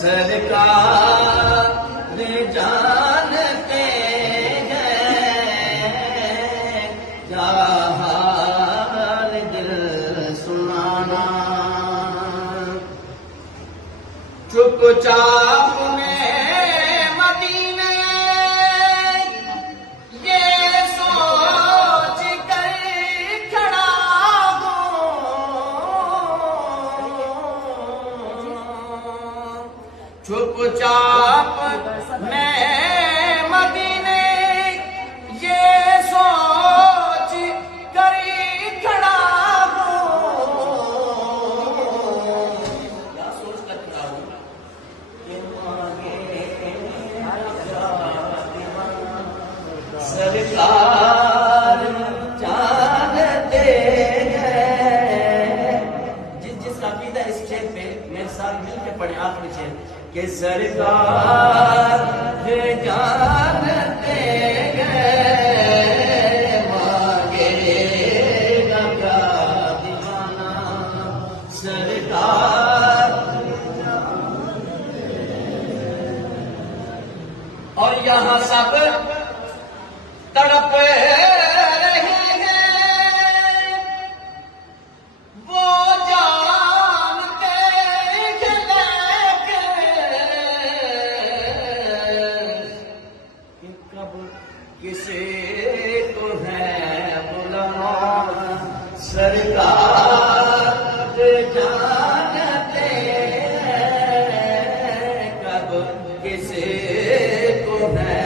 सरकार जानते हैं क्या हाल दिल सुनाना। चुपचाप में मदीने ये सोच कर खड़ा हूँ। चुपचाप मैं मदीने ये सोच कर खड़ा हूँ। क्या सोच कर खड़ा हूँ कि मांगे सरकार जानते हैं। जिसका अकीदा इस शेर पे मेरे साथ मिलकर पढ़े आखिरी शेर कि सरकार जानते हैं मांगेगा क्या दीवाना। सरकार और यहाँ सब तड़प रहे हैं वो जानते हैं कि कब किसे को है बुलाना। सरकार जानते हैं कब किसे को है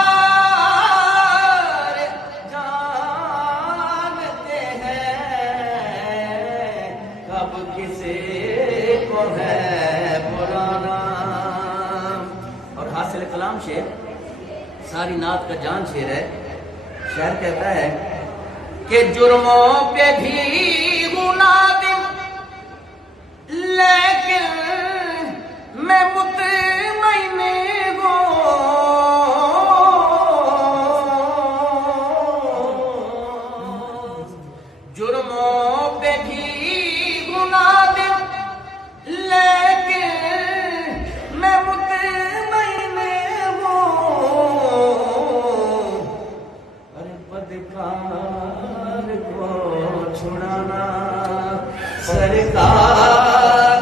सरकार जानते हैं कब किसे को है बुलाना। और हासिल कलाम शेर सारी नात का जान शेर है। शायर कहता है कि जुर्मों पे भी गुनादिम लेकिन मैं मुतमईन हूँ। जुर्मों पे भी गुनादिम लेकिन मैं मुतमईन हूँ। अरे बदकार को छुड़ाना। सरकार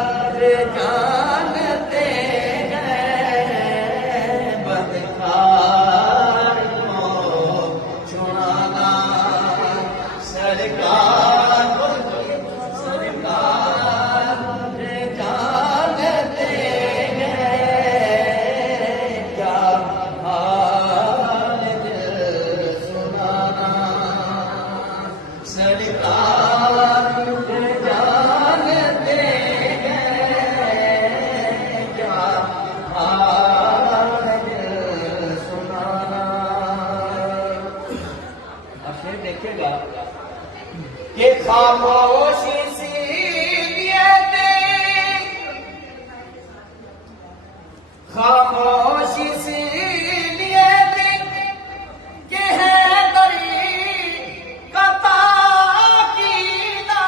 जानते हैं बदकार को छुड़ाना। सरकार जानते हैं क्या हाल दिल सुनाना। सरकार जानते हैं क्या हाल दिल सुनाना। अब फिर देखिएगा कि खामोशी सी लिए थे, खामोशी सी लिए थे कि है दरी का ताकीदा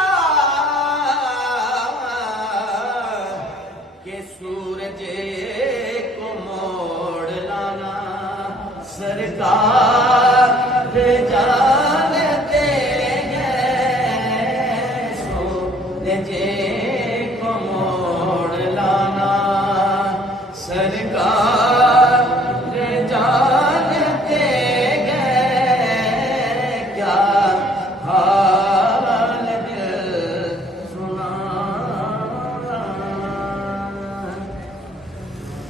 कि सूरज को मोड़ लाना। सरकार जानते हैं सूरज